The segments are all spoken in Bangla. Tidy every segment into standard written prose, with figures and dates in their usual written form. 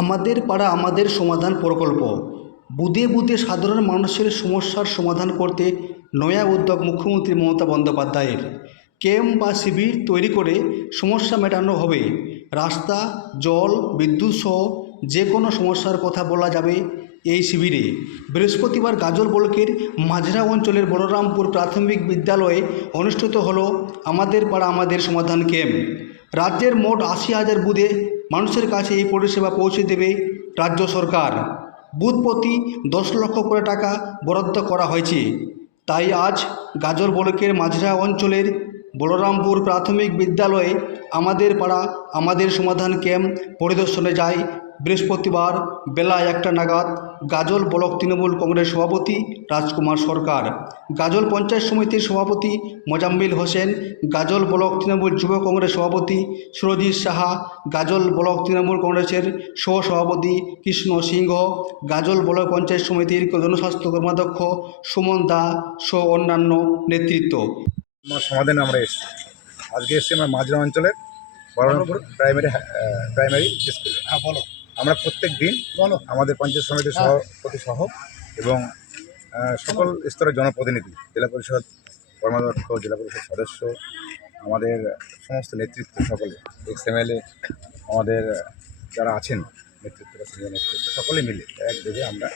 আমাদের পাড়া আমাদের সমাধান প্রকল্প বুঁদে বুঁদে সাধারণ মানুষের সমস্যার সমাধান করতে নয়া উদ্যোগ মুখ্যমন্ত্রী মমতা বন্দ্যোপাধ্যায়ের। ক্যাম্প বা শিবির তৈরি করে সমস্যা মেটানো হবে। রাস্তা, জল, বিদ্যুৎ সহ যে কোনো সমস্যার কথা বলা যাবে এই শিবিরে। বৃহস্পতিবার গাজল ব্লকের মাঝরা অঞ্চলের বলরামপুর প্রাথমিক বিদ্যালয়ে অনুষ্ঠিত হলো আমাদের পাড়া আমাদের সমাধান ক্যাম্প। রাজ্যের মোট ৮০,০০০ বুথে মানুষের কাছে এই পরিষেবা পৌঁছে দেবে রাজ্য সরকার। বুথ প্রতি ১০ লক্ষ করে টাকা বরাদ্দ করা হয়েছে। তাই আজ গাজল ব্লকের মাঝরা অঞ্চলের বলরামপুর প্রাথমিক বিদ্যালয়ে আমাদের পাড়া আমাদের সমাধান ক্যাম্প পরিদর্শনে যায় বৃহস্পতিবার বেলা ১টা নাগাদ গাজল ব্লক তৃণমূল কংগ্রেস সভাপতি রাজকুমার সরকার, গাজল পঞ্চায়েত সমিতির সভাপতি মোজাম্মেল হোসেন, গাজল ব্লক তৃণমূল যুব কংগ্রেস সভাপতি সুরজিৎ সাহা, গাজল ব্লক তৃণমূল কংগ্রেসের সহসভাপতি কৃষ্ণ সিংহ, গাজল ব্লক পঞ্চায়েত সমিতির জনস্বাস্থ্য কর্মাধ্যক্ষ সুমন দা সহ অন্যান্য নেতৃত্ব। আমার সমাধানে আমরা এসেছি। আজকে এসেছি আমরা মাঝরা অঞ্চলের বলরামপুর প্রাইমারি স্কুলে। বলো। আমরা প্রত্যেক দিন আমাদের পঞ্চায়েত সমিতির সভাপতি সহ এবং সকল স্তরের জনপ্রতিনিধি, জেলা পরিষদ কর্মাধ্যক্ষ, জেলা পরিষদ সদস্য, আমাদের সমস্ত নেতৃত্ব, সকলে এক্সএমএলএ, আমাদের যারা আছেন নেতৃত্ব, সিনিয়র নেতৃত্ব, সকলে মিলে এক ভেবে আমরা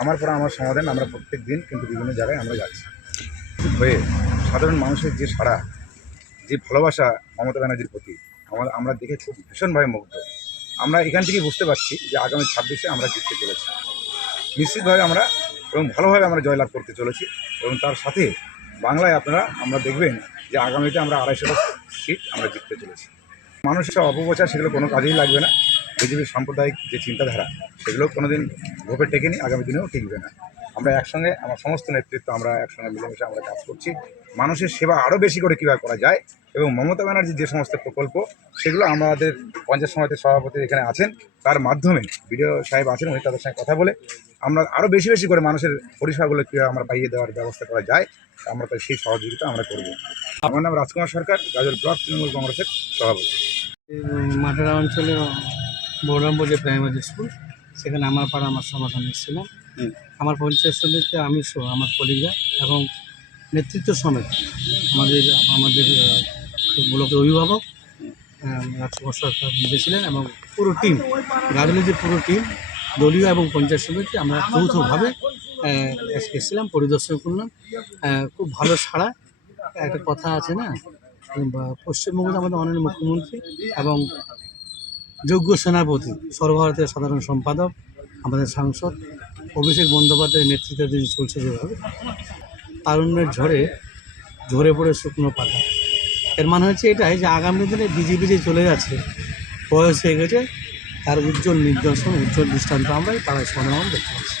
আমার পরে আমার সমাধান আমরা প্রত্যেক দিন কিন্তু বিভিন্ন জায়গায় আমরা যাচ্ছি হয়ে সাধারণ মানুষের যে সাড়া, যে ভালোবাসা মমতা ব্যানার্জির প্রতি আমরা দেখে খুব ভীষণভাবে মুগ্ধ। আমরা এখান থেকেই বুঝতে পারছি যে আগামী ২৬শে আমরা জিততে চলেছি নিশ্চিতভাবে আমরা, এবং ভালোভাবে আমরা জয়লাভ করতে চলেছি। এবং তার সাথে বাংলায় আমরা দেখবেন যে আগামীতে আমরা ২৫০টা সিট আমরা জিততে চলেছি। মানুষের অপপ্রচার সেগুলো কোনো কাজেই লাগবে না। বিজেপির সাম্প্রদায়িক যে চিন্তাধারা সেগুলো কোনোদিন ভোপে টেকেনি, আগামী দিনেও টিকবে না। আমরা একসঙ্গে, আমার সমস্ত নেতৃত্ব আমরা একসঙ্গে মিলেমিশে আমরা কাজ করছি। মানুষের সেবা আরও বেশি করে কীভাবে করা যায় এবং মমতা ব্যানার্জির যে সমস্ত প্রকল্প সেগুলো আমাদের পঞ্চায়েত সমিতির সভাপতি এখানে আছেন, তার মাধ্যমে বিডিও সাহেব আছেন, উনি তাদের সঙ্গে কথা বলে আমরা আরও বেশি বেশি করে মানুষের পরিষেবাগুলো কীভাবে আমরা পাইয়ে দেওয়ার ব্যবস্থা করা যায়, আমরা তাই সেই সহযোগিতা আমরা করব। আমার নাম রাজকুমার সরকার, গাজল ব্লক তৃণমূল কংগ্রেসের সভাপতি। মাঠেরা অঞ্চলে বলরামপুর যে প্রাইমারি স্কুল, সেখানে আমার পাড়া আমার সমাধান এসেছিলাম। আমার পঞ্চায়েত সমিতিতে আমি সহ আমার কলিগরা এবং নেতৃত্ব সমেত আমাদের ব্লকের অভিভাবক রাজকুমার সরকার বুঝেছিলেন এবং পুরো টিম, গাজলের যে পুরো টিম, দলীয় এবং পঞ্চায়েত সমিতি, আমরা যৌথভাবে এসেছিলাম, পরিদর্শন করলাম। খুব ভালো সাড়া। একটা কথা আছে না, পশ্চিমবঙ্গের আমাদের মাননীয় মুখ্যমন্ত্রী এবং যোগ্য সেনাপতি, সর্বভারতীয় সাধারণ সম্পাদক, আমাদের সাংসদ অভিষেক বন্দ্যোপাধ্যায়ের নেতৃত্বে চলছে যেভাবে, তারুণ্যের ঝরে পড়ে শুকনো পাতা। এর মানে হচ্ছে এটাই যে আগামী দিনে বিজেপি যে চলে যাচ্ছে, বয়স হয়ে গেছে, তার উজ্জ্বল নিদর্শন, উজ্জ্বল দৃষ্টান্ত আমরা এই পাড়ায় সমাধান দেখতে পাচ্ছি।